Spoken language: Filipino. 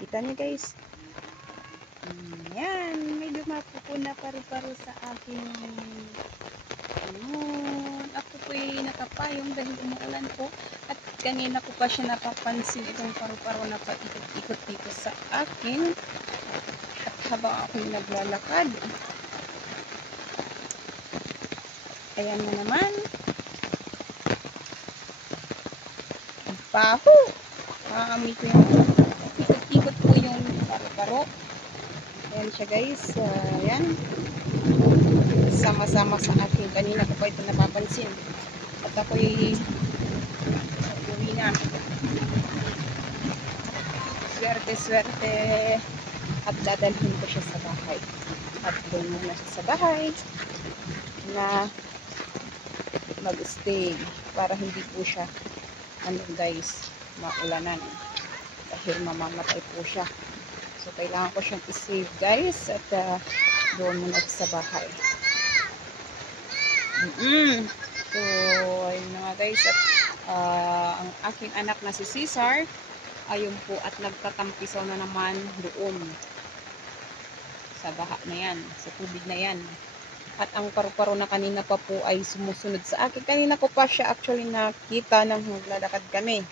Kita niyo guys. Yan, may dumapupuna paru-paro sa aking ako po'y nakapayong dahil umuulan po at kanina ko pa siya napapansin itong paru-paro na paikot-ikot dito sa akin at habang ako'y naglalakad ayan na naman ang paho maamoy ko yung ikot-ikot po yung paru-paro. Ayan siya guys, ayan sama-sama sa akin. Kanina ko pa ito napapansin at ako'y uwi na, swerte at dadalhin ko siya sa bahay at doon muna siya sa bahay na mag-stay para hindi po siya guys maulanan dahil mamamatay po siya. So, kailangan ko siyang i-save guys at doon muna sa bahay. So, ayun na nga guys at ang aking anak na si Cesar ayun po at nagtatampisaw na naman doon sa baha na yan, sa tubig na yan. At ang paru-paro na kanina pa po ay sumusunod sa akin. Kanina ko pa siya actually nakita nang naglalakad kami.